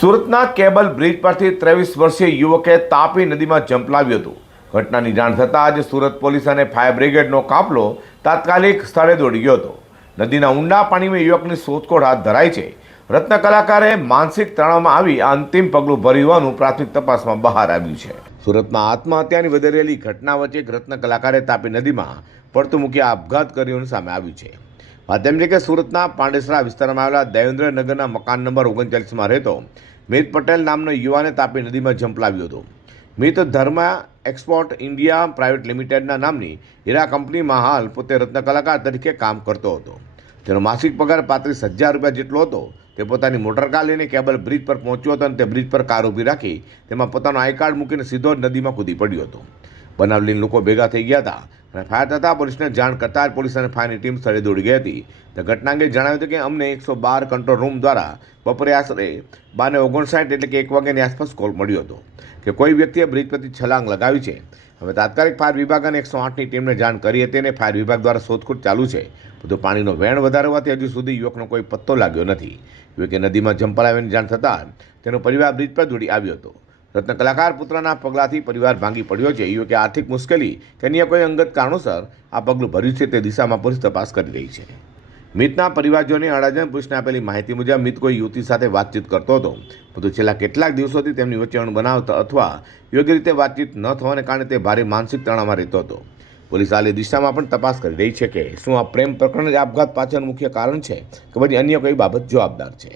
સુરતના cable bridge પરથી 23 વર્ષીય યુવકે તાપી નદીમાં ઝંપલાવ્યું હતું. ઘટનાની જાણ થતાં જ સુરત પોલીસ અને ફાયર બ્રિગેડનો કાફલો તાત્કાલિક સ્થળે દોડી ગયો હતો. નદીના ઊંડા પાણીમાં યુવકની શોધખોળ હાથ ધરાઈ છે. રત્ન કલાકારે માનસિક તણાવમાં આવી આ અંતિમ પગલું ભર્યું હોવાનું પ્રાથમિક તપાસમાં બહાર આવ્યું છે. સુરતમાં આત્મહત્યાની વધી રહેલી ઘટના વચ્ચે રત્ન કલાકારે તાપી નદીમાં પડતું મૂકી આપઘાત કર્યું સામે આવ્યું છે. વાત એમ છે કે સુરતના પાંડેસરા વિસ્તારમાં આવેલા દેવેન્દ્રનગરના મકાન નંબર 39માં રહેતો મિત પટેલ નામનો યુવાને તાપી નદીમાં ઝંપલાવ્યો હતો. મિત ધર્મ એક્સપોર્ટ ઇન્ડિયા પ્રાઇવેટ લિમિટેડના નામની હીરા કંપનીમાં હાલ પોતે રત્ન કલાકાર તરીકે કામ કરતો હતો. તેનો માસિક પગાર 35,000 રૂપિયા જેટલો હતો. તે પોતાની મોટરકાર લઈને કેબલ બ્રિજ પર પહોંચ્યો હતો અને તે બ્રિજ પર કાર ઊભી રાખી તેમાં પોતાનો આઈ કાર્ડ મૂકીને સીધો જ નદીમાં કૂદી પડ્યો હતો. બનાવ લઈને લોકો ભેગા થઈ ગયા હતા અને ફાયર થતાં પોલીસને જાણ કરતાં જ પોલીસ અને ફાયરની ટીમ સ્થળે દોડી ગઈ હતી. તો ઘટના અંગે જણાવ્યું હતું કે અમને 112 કંટ્રોલ રૂમ દ્વારા બપોરે આશરે 12:59 એટલે કે 1 વાગ્યાની આસપાસ કોલ મળ્યો હતો કે કોઈ વ્યક્તિએ બ્રિજ પરથી છલાંગ લગાવી છે. હવે તાત્કાલિક ફાયર વિભાગ અને 108ની ટીમને જાણ કરી હતી અને ફાયર વિભાગ દ્વારા શોધખોળ ચાલુ છે. બધું પાણીનો વહેણ વધારે હોવાથી હજુ સુધી યુવકનો કોઈ પત્તો લાગ્યો નથી. યુવકે નદીમાં ઝંપલાવ્યાની જાણ થતાં તેનો પરિવાર બ્રિજ પર દોડી આવ્યો હતો. રત્ન કલાકાર પુત્રના પગલાથી પરિવાર ભાંગી પડ્યો છે. યુવકે આર્થિક મુશ્કેલી કે અન્ય કોઈ અંગત કારણોસર આ પગલું ભર્યું છે તે દિશામાં પોલીસ તપાસ કરી રહી છે. મિતના પરિવારજનોએ અડાજણ પોલીસને આપેલી માહિતી મુજબ મિત કોઈ યુવતી સાથે વાતચીત કરતો હતો, પરંતુ છેલ્લા કેટલાક દિવસોથી તેમની વચ્ચે અણબનાવ અથવા યોગ્ય રીતે વાતચીત ન થવાને કારણે તે ભારે માનસિક તણાવમાં રહેતો હતો. પોલીસ હાલ એ દિશામાં પણ તપાસ કરી રહી છે કે શું આ પ્રેમ પ્રકરણ જ આપઘાત પાછળનું મુખ્ય કારણ છે કે પછી અન્ય કોઈ બાબત જવાબદાર છે.